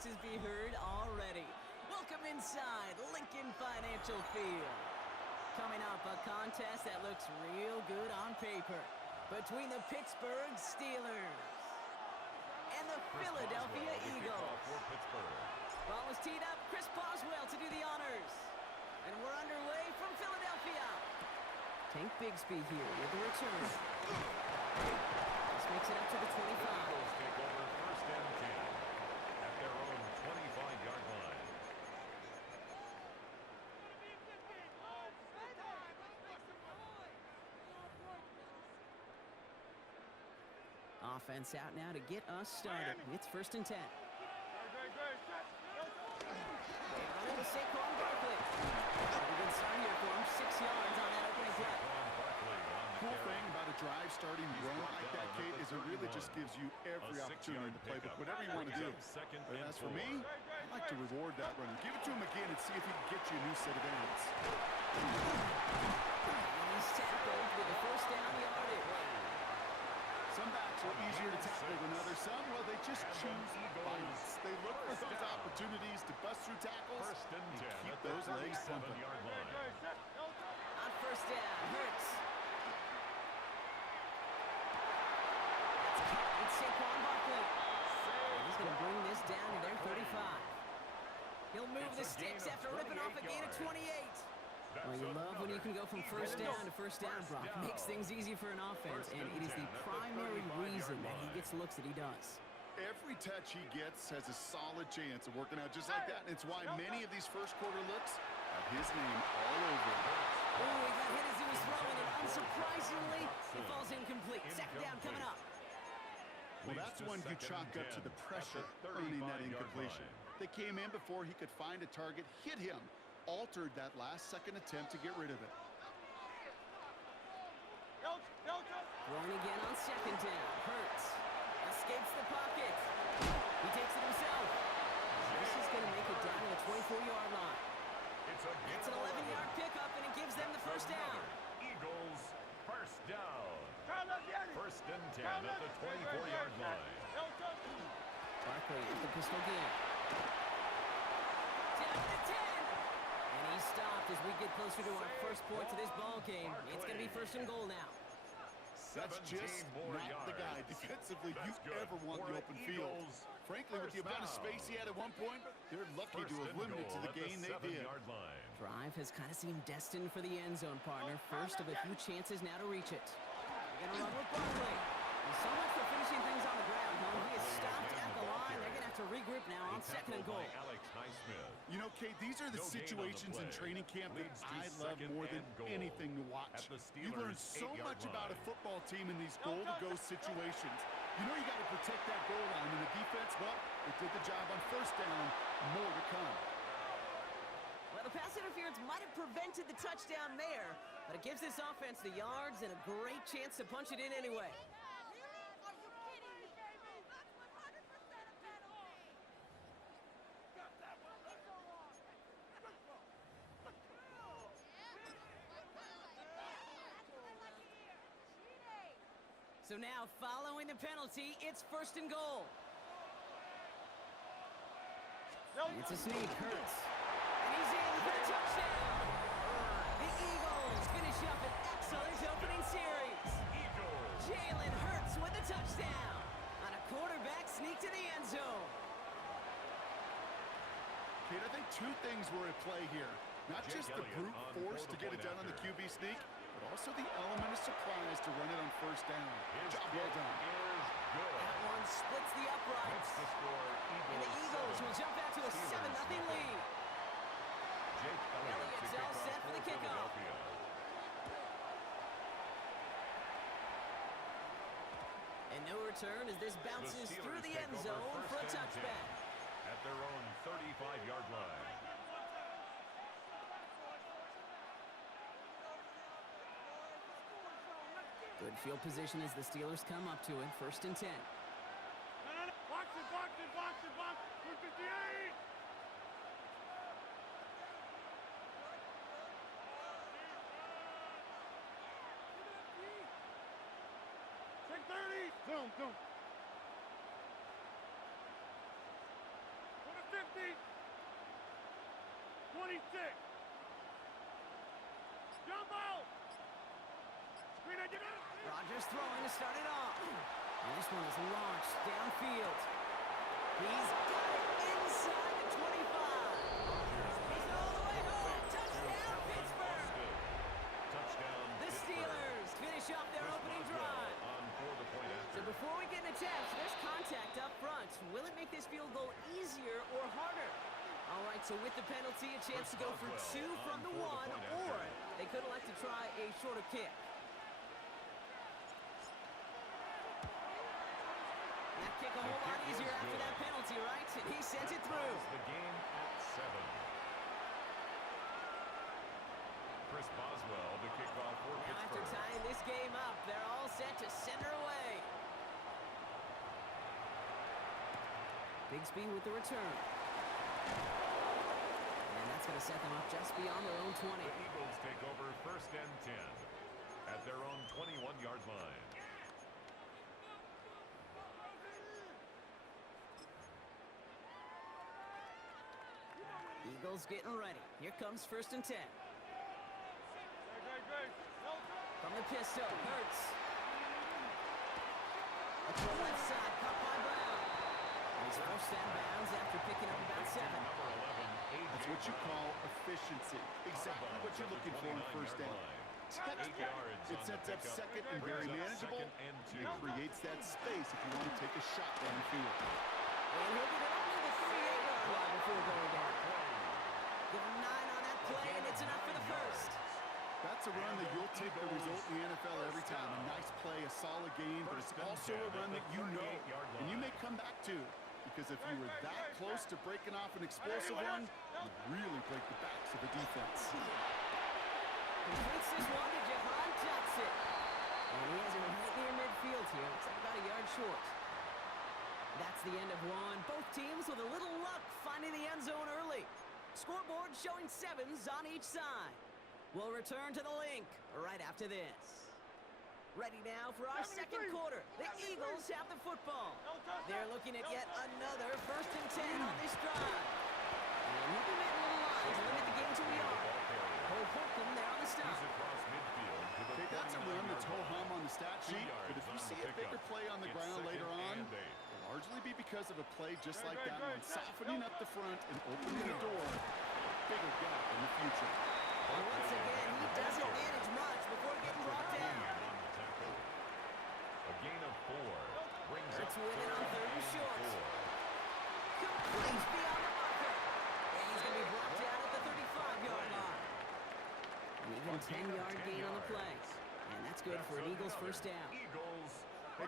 voices be heard already. Welcome inside Lincoln Financial Field. Coming up, a contest that looks real good on paper between the Pittsburgh Steelers and the Philadelphia Eagles. Ball is teed up. Chris Boswell to do the honors. And we're underway from Philadelphia. Tank Bigsby here with the return. This makes it up to the 25. Eagles take over first and 10 at their own 25-yard line. Offense out now to get us started. It's first and 10. They run into Saquon Barkley. Pretty good start here for him. 6 yards on that opening play. Cool thing about a drive starting run like that, Kate, is it really just gives you every opportunity to play with whatever you want to do. But as for me, I like to reward that runner. Give it to him again and see if he can get you a new set of ends. He's tackled with the first down yardage. Some backs are easier to tackle than others. Some, well, they just choose violence. They look for those opportunities to bust through tackles and keep those legs pumping. On first down, Hurts. It's Saquon Barkley. He's going to bring this down to their 35. He'll move the sticks after ripping off a gain of 28. Well, you love when you can go from first down to first down, Brock. Makes things easy for an offense, and it is the primary reason that he gets the looks that he does. Every touch he gets has a solid chance of working out just like that, and it's why many of these first quarter looks have his name all over it. Oh, he got hit as he was throwing, and unsurprisingly, it falls incomplete. Second down coming up. Well, that's one you chalk up to the pressure earning that incompletion. They came in before he could find a target, hit him, altered that last-second attempt to get rid of it. Throwing again on second down. Hurts. Escapes the pocket. He takes it himself. This is going to make it down to the 24-yard line. It's an 11-yard pickup, and it gives them the first down. Eagles, first down. First and 10 at the 24-yard line. Barkley with the pistol game. Down to the 10. And he stopped as we get closer to our first point to this ball game. It's going to be first and goal now. That's just not the guy defensively you ever want the open field. Frankly, with the amount of space he had at one point, they're lucky to have limited to the gain they did. Drive has kind of seemed destined for the end zone, partner. First of a few chances now to reach it. They're going to run with Barkley. So much for finishing things on the ground, though. He is stopped at the line. They're going to have to regroup now on second and goal. You know, Kate, these are the situations in training camp that I love more than anything to watch. You learn so much about a football team in these goal-to-go situations. You know you got to protect that goal line, and the defense, well, they did the job on first down. More to come. Well, the pass interference might have prevented the touchdown there, but it gives this offense the yards and a great chance to punch it in anyway. So now, following the penalty, it's first and goal. It's a sneak, Hurts. And he's in for the touchdown. The Eagles finish up an excellent opening series. Jalen Hurts with the touchdown on a quarterback sneak to the end zone. Kate, I think two things were at play here. Not just the brute force to get it done on the QB sneak, but also the element of surprise to run it on first down. Job well done. That one splits the uprights. And the Eagles will jump out to a 7-0 lead. Elliott's all set for the kickoff. And no return as this bounces through the end zone for a touchback. At their own 35-yard line. Good field position as the Steelers come up to it. First and 10. Box it, box it, box it, box it. 58. Take 30. Zoom, zoom. feet. 26. Jumbo. Screen again. Rodgers throwing to start it off. And this one is launched downfield. He's got it inside the 25. He's all the way home. Touchdown, Pittsburgh. Touchdown. The Steelers finish off their opening drive. On for the point So after. before we get an attempt, there's contact up front. Will it make this field goal easier or harder? All right, so with the penalty, a chance to go for two from the one, or they could elect to try a shorter kick. That kick a whole lot easier after that penalty, right? And he sent it through. The game at 7. Chris Boswell to kick off for Now after Pittsburgh. tying this game up, they're all set to center away. Bigsby with the return. And that's going to set them up just beyond their own 20. The Eagles take over 1st and 10 at their own 21-yard line. Eagles getting ready. Here comes 1st and 10. From the pistol, Hurts. A throw left side, caught by Brown. And he's forced out of bounds after picking up about 7. Number 11, That's what you call efficiency. Exactly what you're looking for in first down. Textbook. It sets up second and very manageable. And it creates that space if you want to take a shot downfield. And he'll get it only the 38-yard line before going down. Give him 9 on that play, and it's enough for the first. That's a run that you'll take the result in the NFL every time. A nice play, a solid game, but it's also a run that you know and you may come back to. Because if you were that close to breaking off an explosive one, you'd really break the backs of the defense. Completes this one to Jahan Johnson. And he has it right near midfield here. Looks like about a yard short. That's the end of one. Both teams with a little luck finding the end zone early. Scoreboard showing 7s on each side. We'll return to the link right after this. Ready now for our second quarter. The Eagles have the football. They're looking at yet another 1st and 10 on this drive. And he'll be made a little line to limit the game to a yard. Cole Holcomb there on the stop. He's across midfield to the Okay, that's a run that's 49-yard ho-hum line. on the stat sheet, but if you see a bigger play on the ground later on, it'll largely be because of a play just like that one, softening up the front and opening the door for a bigger gap in the future. And once again, he doesn't manage much before getting brought down. A gain of 4 brings Hurts up with it on 3rd and short. 4. Complete beyond the marker. And he's going to be brought down at the 35-yard line. An even 10-yard gain on the play. And that's good for an Eagles first down. Eagles.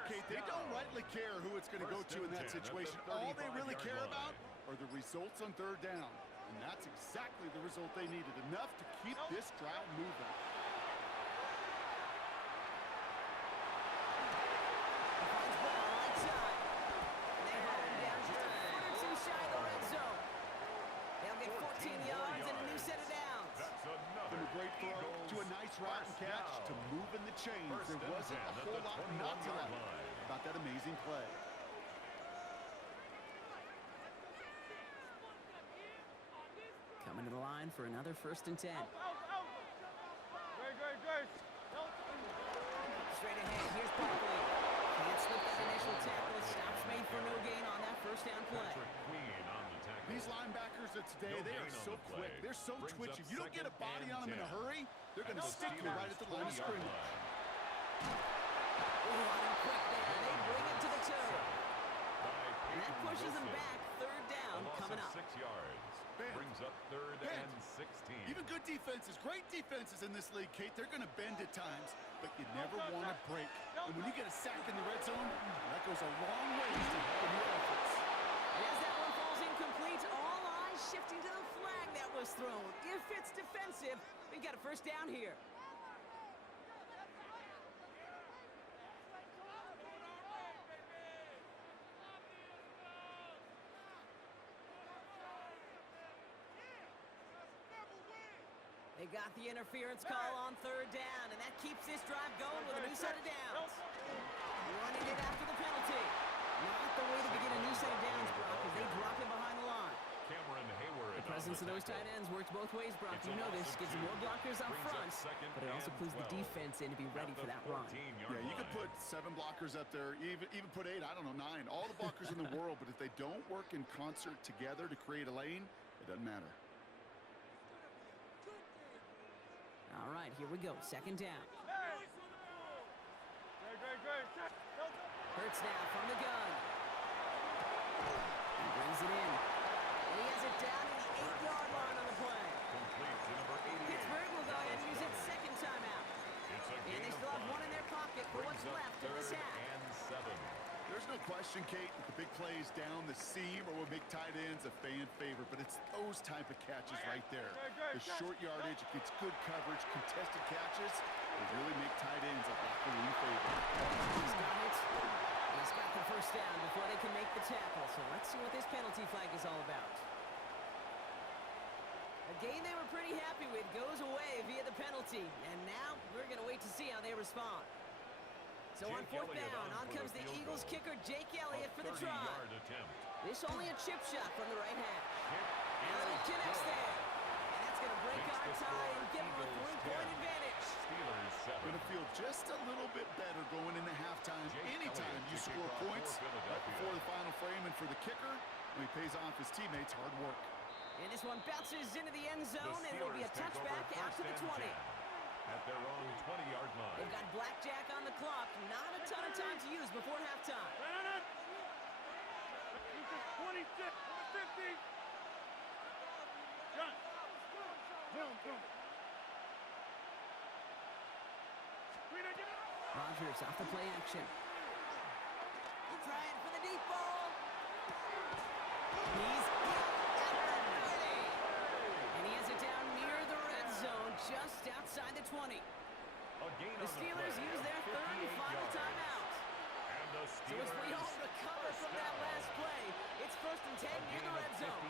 Okay, they don't rightly care who it's going to go to in that situation. All they really care about are the results on 3rd down. And that's exactly the result they needed. Enough to keep this drive moving. Finds ball right side. And they haul him down just a foot or two shy of the red zone. They'll get 14 yards and a new set of downs. That's another From a great throw to a nice route and catch to moving the chains. There wasn't a whole lot not to like about that amazing play. Coming to the line for another 1st and 10. Straight ahead, here's Barkley. Can't slip that initial tackle. Stops made for no gain on that 1st down play. Patrick Queen on the tackle. These linebackers of today, they are so quick. They're so twitchy. You don't get a body on them in a hurry, they're going to stick you right at the line of scrimmage. Ooh, on him quick there. They bring it to the turf. And that pushes them back. 3rd down coming up. 6 yards. Bend. Brings up 3rd Bend. and 16. Even good defenses, great defenses in this league, Kate, they're going to bend at times, but you never want to break. And when you get a sack in the red zone, that goes a long way to helping your efforts. And as that one falls incomplete, all eyes shifting to the flag that was thrown. If it's defensive, we've got a 1st down here. They got the interference call on 3rd down, and that keeps this drive going with a new set of downs. Running it after the penalty. Not the way to begin a new set of downs, Brock, as they drop it behind the line. Cameron presence of those tight ends works both ways, Brock. You know this. Gives you more blockers up front, but it also clues the defense in to be ready for that run. Yeah, you could put 7 blockers up there, even put 8, I don't know, 9. All the blockers in the world, but if they don't work in concert together to create a lane, it doesn't matter. All right, here we go. Second down. Hurts now from the gun. He brings it in. And he has it down at the 8-yard line on the play. Complete to number 88. Pittsburgh will go ahead and use its second timeout. And they still have one in their pocket for what's left of this half. And 7. There's no question, Kate, that the big plays down the seam or what make tight ends a fan favorite, but it's those type of catches right there. The short yardage, it gets good coverage, contested catches, they really make tight ends a locker room favorite. He's got it. He's got the first down before they can make the tackle. So let's see what this penalty flag is all about. A game they were pretty happy with goes away via the penalty. And now we're going to wait to see how they respond. So on fourth down, on comes the Eagles kicker, Jake Elliott, for the try. This only a chip shot from the right hash. And it connects there. And that's going to break our tie and give them a 3-point advantage. Going to feel just a little bit better going into halftime. Anytime you score points right before the final frame, and for the kicker, when he pays off his teammates' hard work. And this one bounces into the end zone, and it'll be a touchback out to the 20. At their own 20-yard line. They've got blackjack on the clock. Not a ton of time to use before halftime. 26, 50. John. Rodgers off the play action. Trying for the deep ball. He's got it. And he has it down near the red zone, just outside the 20. The Steelers use their third and final timeout. So as we all recover from that last play, it's first and 10 near the red zone.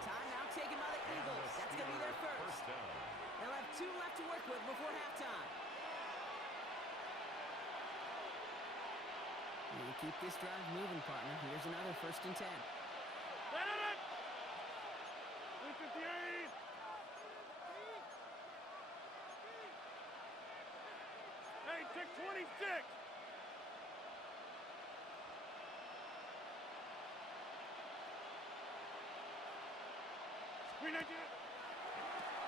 Timeout taken by the Eagles. That's going to be their first. They'll have 2 left to work with before halftime. You keep this drive moving, partner. Here's another first and 10. 58. Hey, take 26.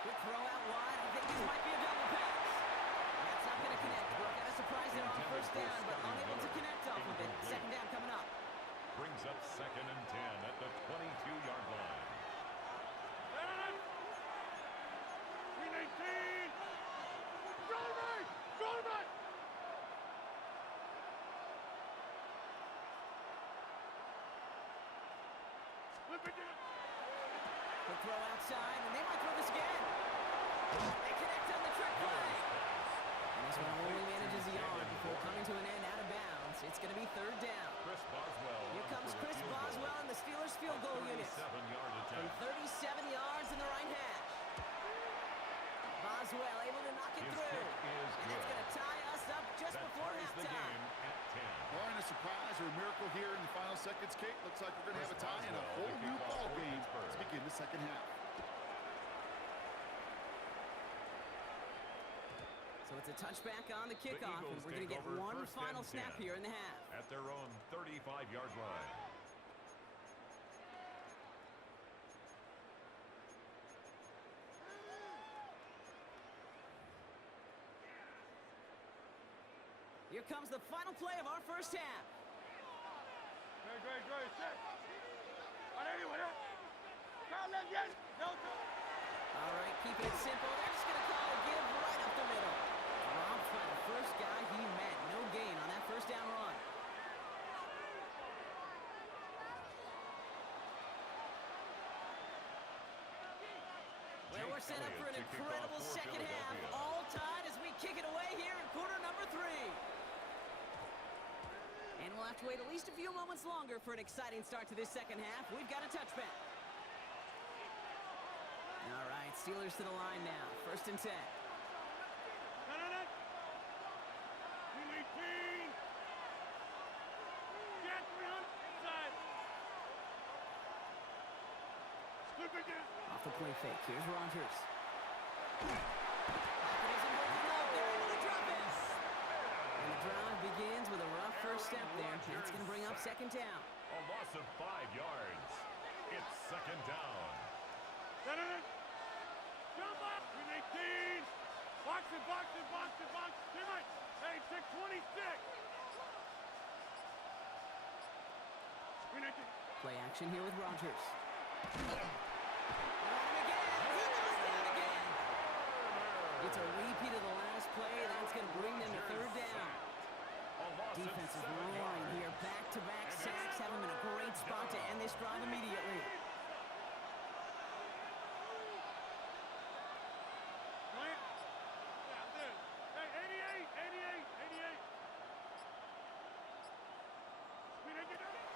Good throw out wide. I think this might be a double pass. That's not going to connect. Brook had a surprise there on first down, but unable to connect off of it. Second down coming up. Brings up second and 10 at the 22-yard line. 319. Driver! Flip it down. The throw outside, and they might throw this again. They connect on the trick play. And this one only manages the yard before coming to an end out of bounds. It's going to be third down. Chris Boswell. Here comes Chris Boswell and the Steelers field goal unit. 37-yard From attempt. 37 yards in the right hash. Boswell able to knock it His through. kick is And that's good. going to tie us up just That before ties the halftime. game at 10. Barring a surprise or a miracle here in the final seconds, Kate, looks like we're going to have a tie and a whole new ball game to begin the second half. So it's a touchback on the kickoff, and Eagles we're going to take get over one first final and snap 10. here in the half. At their own 35-yard line. Here comes the final play of our first half. Great. Set. All right, keeping it simple. They're just going to call a give right up the middle. Rob for the first guy he met. No gain on that first down run. Well, we're set up for an incredible second half. All tied as we kick it away here in quarter number 3. And we'll have to wait at least a few moments longer for an exciting start to this second half. We've got a touchback. All right, Steelers to the line now. First and 10. 319. Get 300 inside. Flip Off the play fake. Here's Rodgers. It isn't working out. They're able to drop it. And the drive begins with a rough first step there. That's going to bring up second down. A loss of 5 yards. It's second down. Jump up! 18! Box it, box it, box it, box it! Give it! Hey, 626! Play action here with Rodgers. He goes down again. It's a repeat of the last play. That's going to bring them to third down. Defense is roaring here. Back-to-back sacks have them in a great spot to end this drive immediately.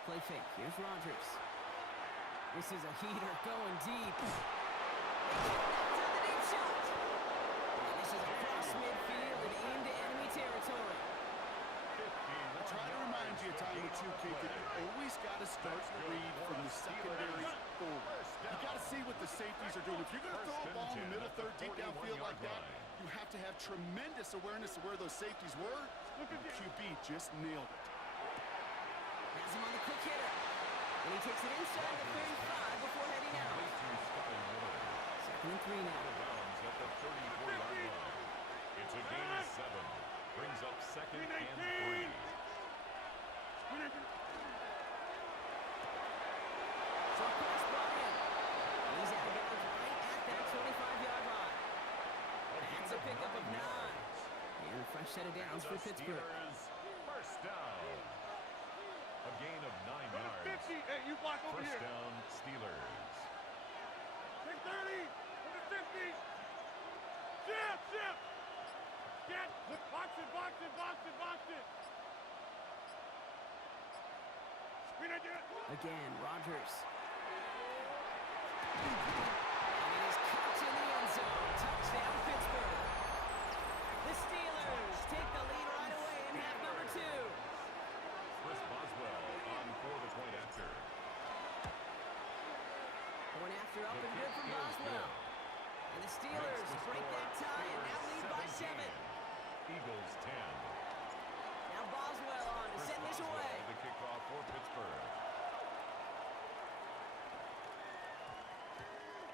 Play fake. Here's Rodgers. This is a heater going deep. That's the deep shot. And this is across midfield and into enemy territory. I try to remind you a time or two, Kate, that you always got to start the read from the secondary forward. You got to see what the safeties are doing. If you're going to throw a ball in the middle third, deep downfield like that, you have to have tremendous awareness of where those safeties were. And QB just nailed it. Has him on the quick hitter. And he takes it inside the 35 before heading out. Second and 3 now. At the 34-yard line. It's a gain of 7. Brings up second and 3. So pass Bryant. He's out of bounds right at that 25-yard line. That's a pickup of 9. And a fresh set of downs for Pittsburgh. First down. A gain of 9 yards. 50. Hey, you block over First here. down, Steelers. Take 30. Over 50. Chip, chip. Get. Box it, box it, box it, box it. Again, Rodgers. And it is caught in the end zone. Touchdown, Pittsburgh. The Steelers take the lead right away in half number 2. Chris Boswell on for the point after. Point after up and good from Boswell. And the Steelers break that tie and now lead by 7. Eagles 10. Now Boswell on to send this away. The kickoff for Pittsburgh.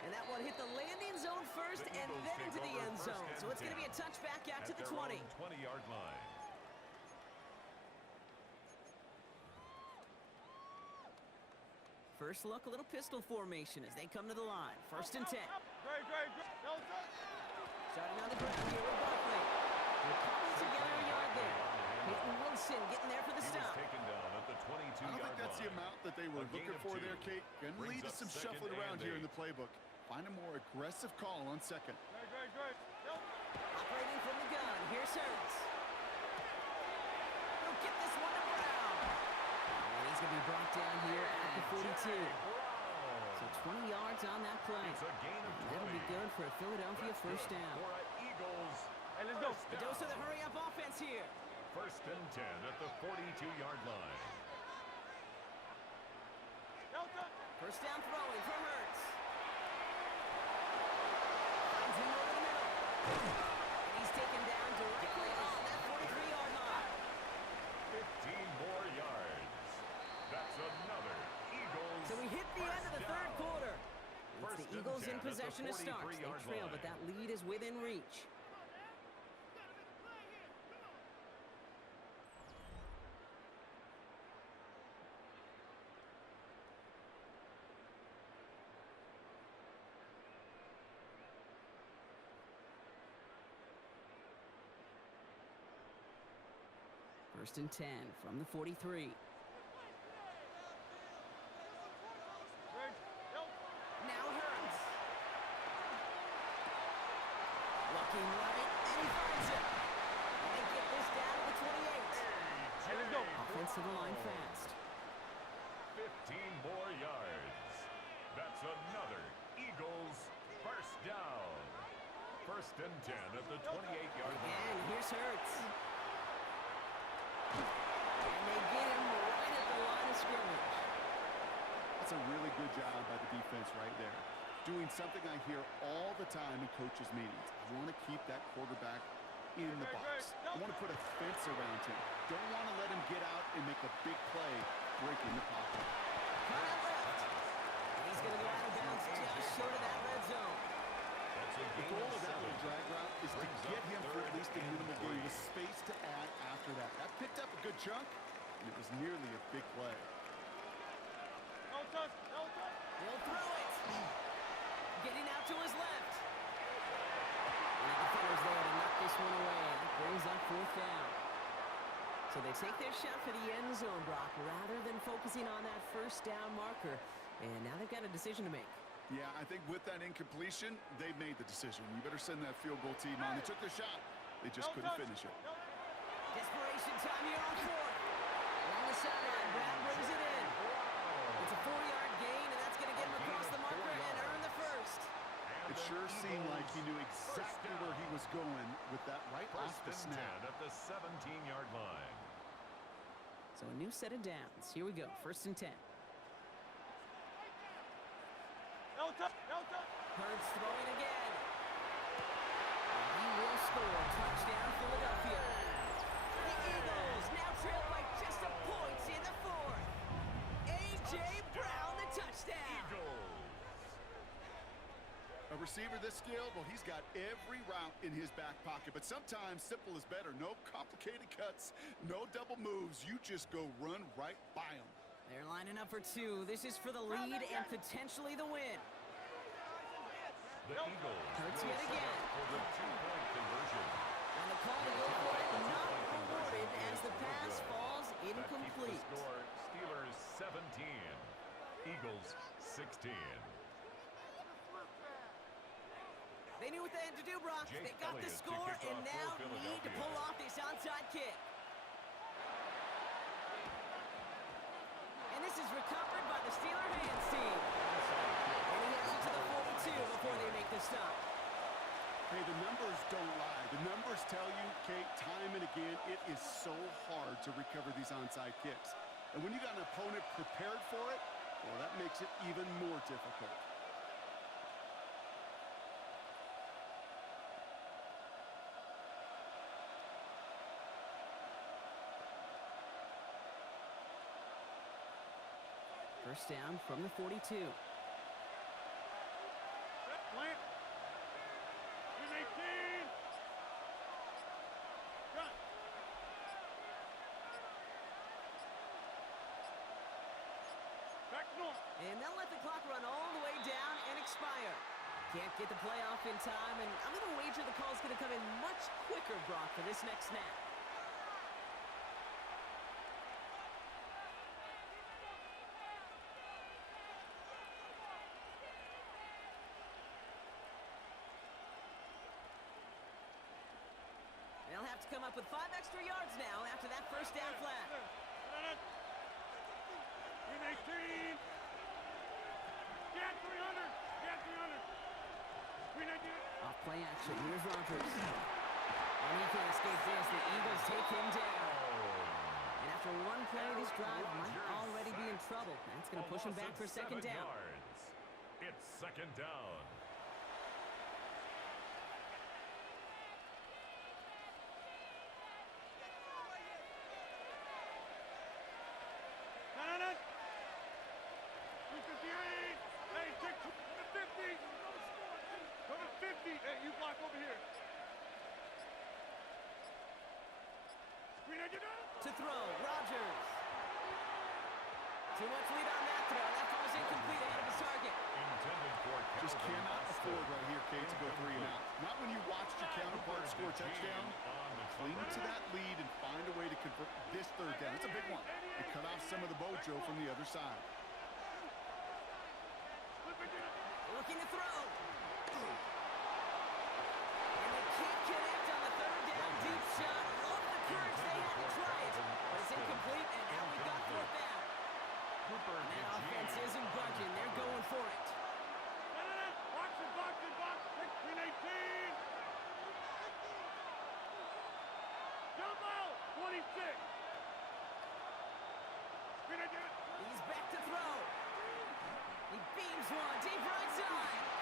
And that one hit the landing zone first and then into the end zone. So it's going to be a touchback out to the 20. 20-yard line. First look, a little pistol formation as they come to the line. First and 10. Great. Starting on the ground here with Barkley. They're pulling together a yard there. Peyton Wilson getting there for the He was stop. taken down at the 22-yard line. I don't think that's the amount that they were A gain looking of for 2. there, Kate. Going to Brings lead to up some second shuffling and around here in 8. the playbook. Find a more aggressive call on second. Great. Operating from the gun. Here's Hurts. He'll get this one to Brown. And he's going to be brought down here at the 42. So 20 yards on that play. It's a gain of 20. That'll be good for a Philadelphia first down. For an Eagles. Hey, let's go. The dose of the hurry-up offense here. First and 10 at the 42-yard line. First down throwing for Hurts. Finds him over the middle. And he's taken down directly on that 43-yard line. 15 more yards. That's another Eagles. So we hit the end of the third down. quarter. It's First the and Eagles 10 in at the possession to start. They 43-yard trail, line. but that lead is within reach. First and 10 from the 43. Now Hurts. Looking right, and he finds it. And they get this down to the 28. Hey, let's go. Offensive line fast. 15 more yards. That's another Eagles first down. First and 10 at the 28-yard line. And here's Hurts. And they get him right at the line of scrimmage. That's a really good job by the defense right there. doing something I hear all the time in coaches' meetings. I want to keep that quarterback in the box. I want to put a fence around him. Don't want to let him get out and make a big play breaking the pocket. Run out left. And he's going to go out of bounds just short of that red zone. The goal of that little drag route is to get him for at least a minimal gain with space to add after that. That picked up a good chunk, and it was nearly a big play. No touch, no touch. He'll throw it. Getting out to his left. And the defender's there to knock this one away. That brings up 4th down. So they take their shot for the end zone, Brock, rather than focusing on that 1st down marker. And now they've got a decision to make. Yeah, I think with that incompletion, they've made the decision. You better send that field goal team on. They took their shot. They just couldn't finish it. Desperation time here on 4th. Along the sideline, Brown brings it in. It's a 4-yard gain, and that's going to get him across the marker and earn the 1st. It sure seemed like he knew exactly where he was going with that right off the snap. At the 17-yard line. So a new set of downs. Here we go, 1st and 10. No touch, no touch. Hurts throwing again. And he will score. Touchdown, Philadelphia. The Eagles now trail by just a point in the 4th. A.J. Brown, the touchdown. A receiver this skilled, well, he's got every route in his back pocket. But sometimes simple is better. No complicated cuts, no double moves. You just go run right by them. They're lining up for 2. This is for the lead and potentially the win. The Eagles Hurts yet again. for the 2-point conversion. And the call to go for it not rewarded as the pass falls That keeps incomplete. the score Steelers 17, Eagles 16. They knew what they had to do, Brock. Jake They got the Elliott to score kick and off now for need to Philadelphia. pull off this onside kick. And this is recovered by the Steeler hands team. And he heads it to the 42 before they make the stop. Hey, the numbers don't lie. The numbers tell you, Kate, time and again, it is so hard to recover these onside kicks. And when you got an opponent prepared for it, well, that makes it even more difficult. First down from the 42. Plant. Win 18. Cut. Back north. And they'll let the clock run all the way down and expire. Can't get the play off in time, and I'm going to wager the call's going to come in much quicker, Brock, for this next snap. They'll have to come up with 5 extra yards now after that first down flat. Win 18. Get 300. Get 300. Win 18. Off play action, here's Rodgers. And he can't escape this. The Eagles take him down. And after one play, this drive might already be in trouble. That's going to push him back for 2nd down. It's 2nd down. You block over here. To throw, Rodgers. Too much lead on that throw. That falls incomplete ahead of his target. Intended for Just Calvin cannot Austin. afford right here, Kate, to go 3 and out. Not when you watched your counterpart score a touchdown. Cling to that lead and find a way to convert this 3rd down. It's a big one. And cut off some of the mojo from the other side. Looking to throw. And they can't connect on the 3rd down. Deep shot. Love the courage they had to try it. But it's incomplete, and now we've got 4th down. Cooper And that offense isn't budging. They're going for it. Box it, box it, box it. Win 18. Jump out. 26. Win 18. He's back to throw. He beams one deep right side.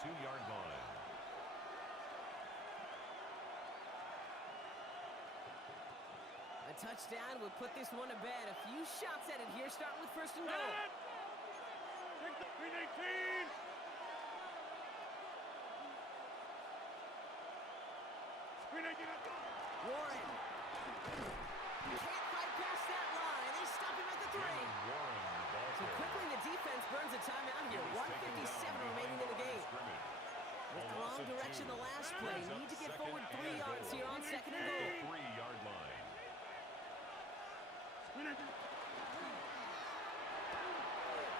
2-yard line. A touchdown would put this one to bed. A few shots at it here, starting with first and goal. Green 18. Green 18. Warren. Can't fight past that line. They stop him at the 3. Warren, the ball So quickly the defense burns a timeout here. 1:57 remaining in the game. With the wrong direction the last play. Need to get forward 3 yards here on second and goal. 3-yard line.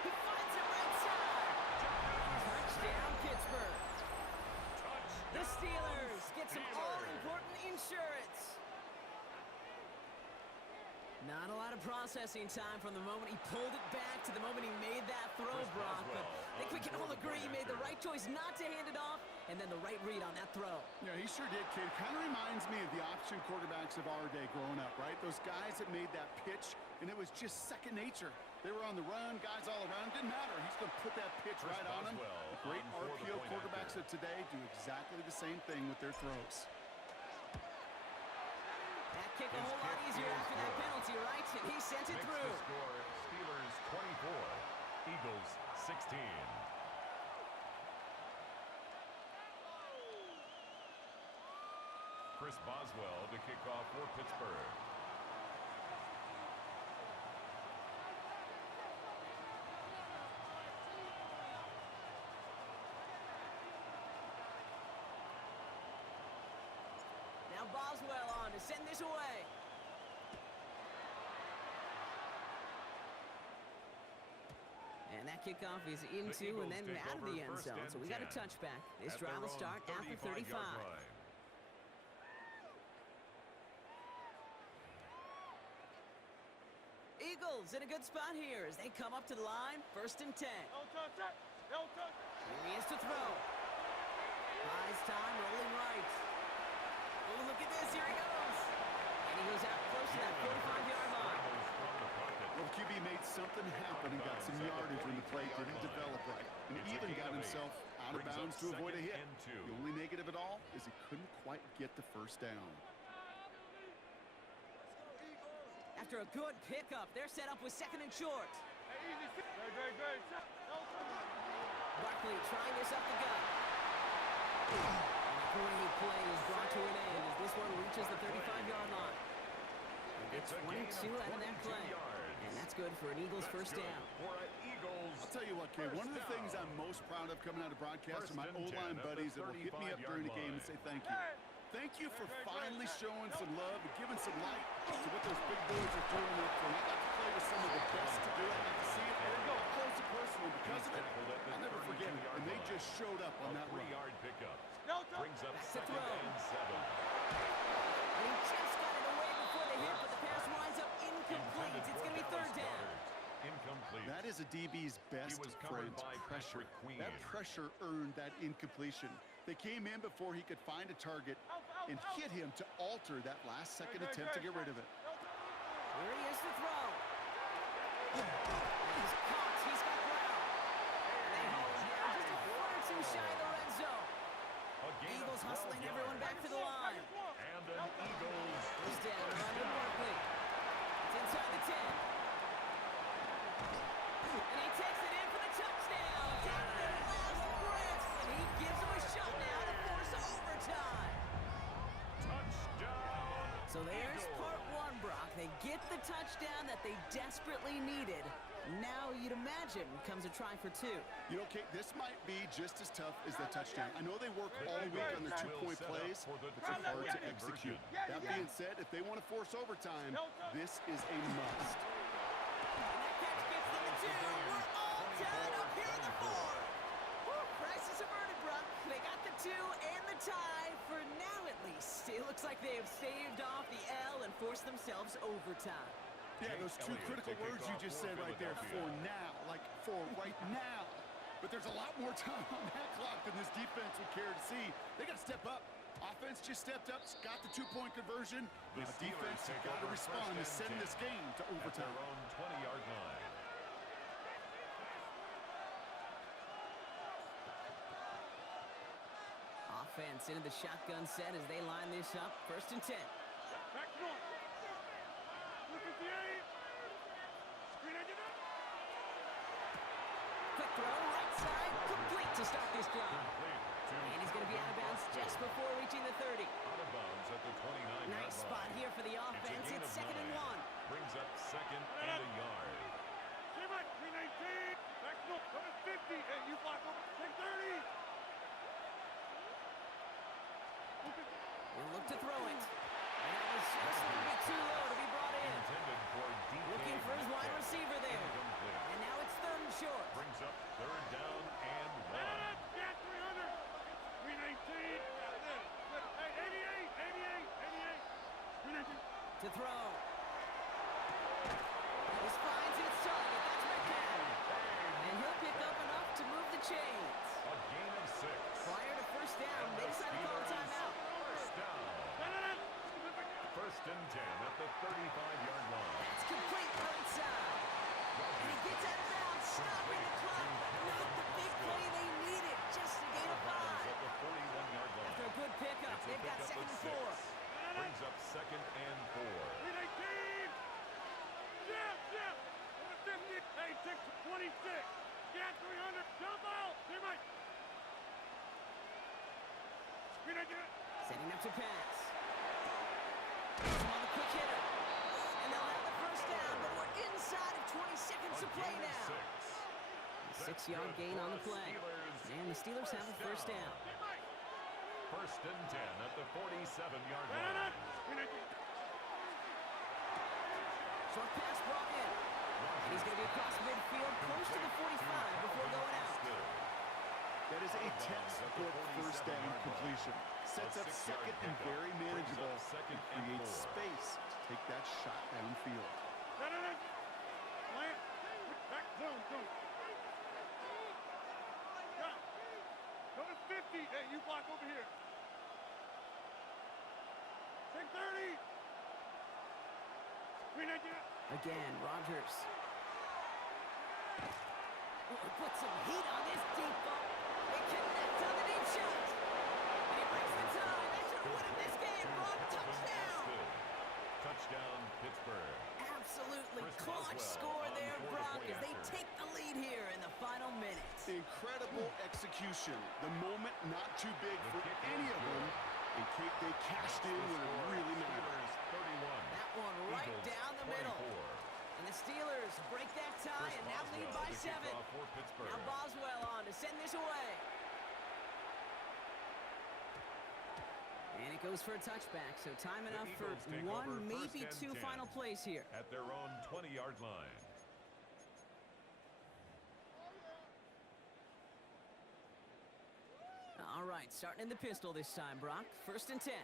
He finds it right side. Touchdown, Pittsburgh. The Steelers get some all-important insurance. Not a lot of processing time from the moment he pulled it back to the moment he made that throw, Brock. But I think we can all agree he made the right choice not to hand it off, and then the right read on that throw. Yeah, he sure did, kid. Kind of reminds me of the option quarterbacks of our day growing up, right? Those guys that made that pitch, and it was just second nature. They were on the run, guys all around. Didn't matter. He's going to put that pitch right on him. The great RPO quarterbacks of today do exactly the same thing with their throws. That kick a whole lot easier after that penalty, right? And he sent it through. The score, Steelers 24, Eagles 16. Chris Boswell to kick off for Pittsburgh. Now Boswell on to send this away. And that kickoff is into and then out of the end zone. So we got a touchback. This drive will start after 35. Eagles in a good spot here as they come up to the line. First and 10. Here he is to throw. Buys time, rolling right. Oh, look at this. Here he goes. And he goes out close to that 45-yard line. Well, the QB made something happen and got some yardage when the play didn't develop right. And he even got himself out of bounds to avoid a hit. The only negative at all is he couldn't quite get the first down. After a good pickup, they're set up with second and short. Barkley trying this up the gut. Great play is brought to an end as this one reaches the 35-yard line. It's 22 out of that play. And that's good for an Eagles first down. I'll tell you what, Kay, one of the things I'm most proud of coming out of broadcast are my O-line buddies that will hit me up during the game and say thank you. Thank you for finally showing some love and giving some light to what those big boys are doing up there. I got to play with some of the best to do it. I got to see it up close and personal. Because of it, I'll never forget it. And they just showed up on that run. 3-yard pickup. Brings up Back to second throw. and 7. And he just got it away before the hit, but the pass winds up incomplete. It's going to be third down. Incomplete. That is a DB's best friend, pressure. That pressure earned that incompletion. They came in before he could find a target and hit him to alter that last-second attempt to get rid of it. Here he is to throw. He's caught. He's got ground. They hold him down just a foot or two shy of the red zone. Eagles hustling everyone back to the line. And an Eagles. First down, run to Barkley. It's inside the 10. And he takes it in for the touchdown. Taking their last breath. And he gives them a shot now to force overtime. Touchdown. So there's part one, Brock. They get the touchdown that they desperately needed. Now you'd imagine comes a try for 2. You know, Kate, this might be just as tough as the touchdown. I know they work all week on their 2-point plays, but they're hard to execute. That being said, if they want to force overtime, this is a must. And that catch gets them to 2. We're all tied up here in the 4. Woo, crisis averted, Brock. They got the 2 and the tie for now at least. It looks like they have saved off the L and forced themselves overtime. Yeah, those 2 critical words you just said right there, for now, like for right now. But there's a lot more time on that clock than this defense would care to see. They got to step up. Offense just stepped up, got the 2-point conversion. Now defense has got to respond to send this game to overtime. At their own 20-yard line. offense into the shotgun set as they line this up. 1st and 10. Back north. 58. Screen engine up. Quick throw, right side, complete to start this drive. And he's going to be out of bounds just before reaching the 30. Out of bounds at the 29-yard line. Nice spot here for the offense. It's 2nd and 1. Brings up 2nd and a yard. Give it. 319. Back north. Coming 50. Hey, you block over. Take 30. He'll look to throw it. And that was just a little bit too low to be brought in. Intended for DK Looking for his wide Metcalf. receiver there. Incomplete. And now it's 3rd and short. Brings up 3rd down and 1. Get 300. 319. Hey, 88. 88. 88. 319. To throw. This finds its target. That's Metcalf. And he'll pick up enough to move the chains. A gain of 6. Prior to 1st down, And they the decided to call a Steelers timeout. 1st down. 1st and 10 at the 35-yard line. It's complete right side. And he gets out of bounds, stopping the clock, but not the big play they needed. Just a gain of 5. At the 41-yard line. After a good pickup, It's a they've got pickup 2nd of and 4. 6. Brings up 2nd and 4. 319. Jim. 50. Hey, 626. Get 300. Jump out. Team right. Screen engine. Setting up to pass. On the quick hitter. And they'll have the 1st down, but we're inside of 20 seconds to play now. 6-yard gain on the play. And the Steelers have the 1st down. 1st and 10 at the 47-yard line. Short pass brought in. And he's going to be across midfield, close to the 45 before going out. That is a textbook 1st down completion. Sets up 2nd and very manageable. It creates space to take that shot downfield. Plant. Back zone. Go to 50. Hey, you block over here. Take 30. Screen engine. Again, Rodgers. Put some heat on this deep ball. They connect on the deep shot. And he breaks the tie. That should have won him this game. Brock, touchdown. Touchdown, Pittsburgh. Absolutely clutch score there, Brock, as they take the lead here in the final minutes. Incredible execution. The moment not too big for any of them. And they cashed in when it really mattered. 31. That one right Eagles, down the middle. 24. And the Steelers break that tie and now lead by 7. For Pittsburgh. Now Boswell on to send this away. And it goes for a touchback, so time enough for Eagles take one, over maybe 1st and 2 10 final plays here. At their own 20-yard line. All right, starting in the pistol this time, Brock. 1st and 10.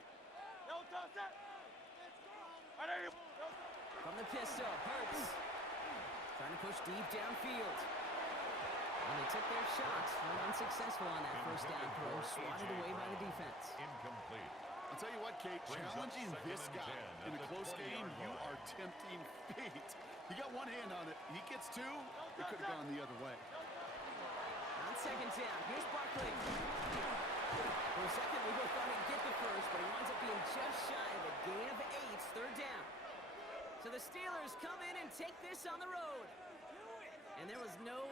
From the pistol, Hurts. Trying to push deep downfield. And they took their shots, were unsuccessful on that 1st down throw, swatted away by the defense. Incomplete. I'll tell you what, Kate, challenging this guy in a close game, you line. are tempting fate. He got one hand on it. He gets 2. It could have gone the other way. On 2nd down, here's Barkley. For a second, we both thought he'd get the 1st, but he winds up being just shy of a gain of 8, 3rd down. So the Steelers come in and take this on the road. And there was no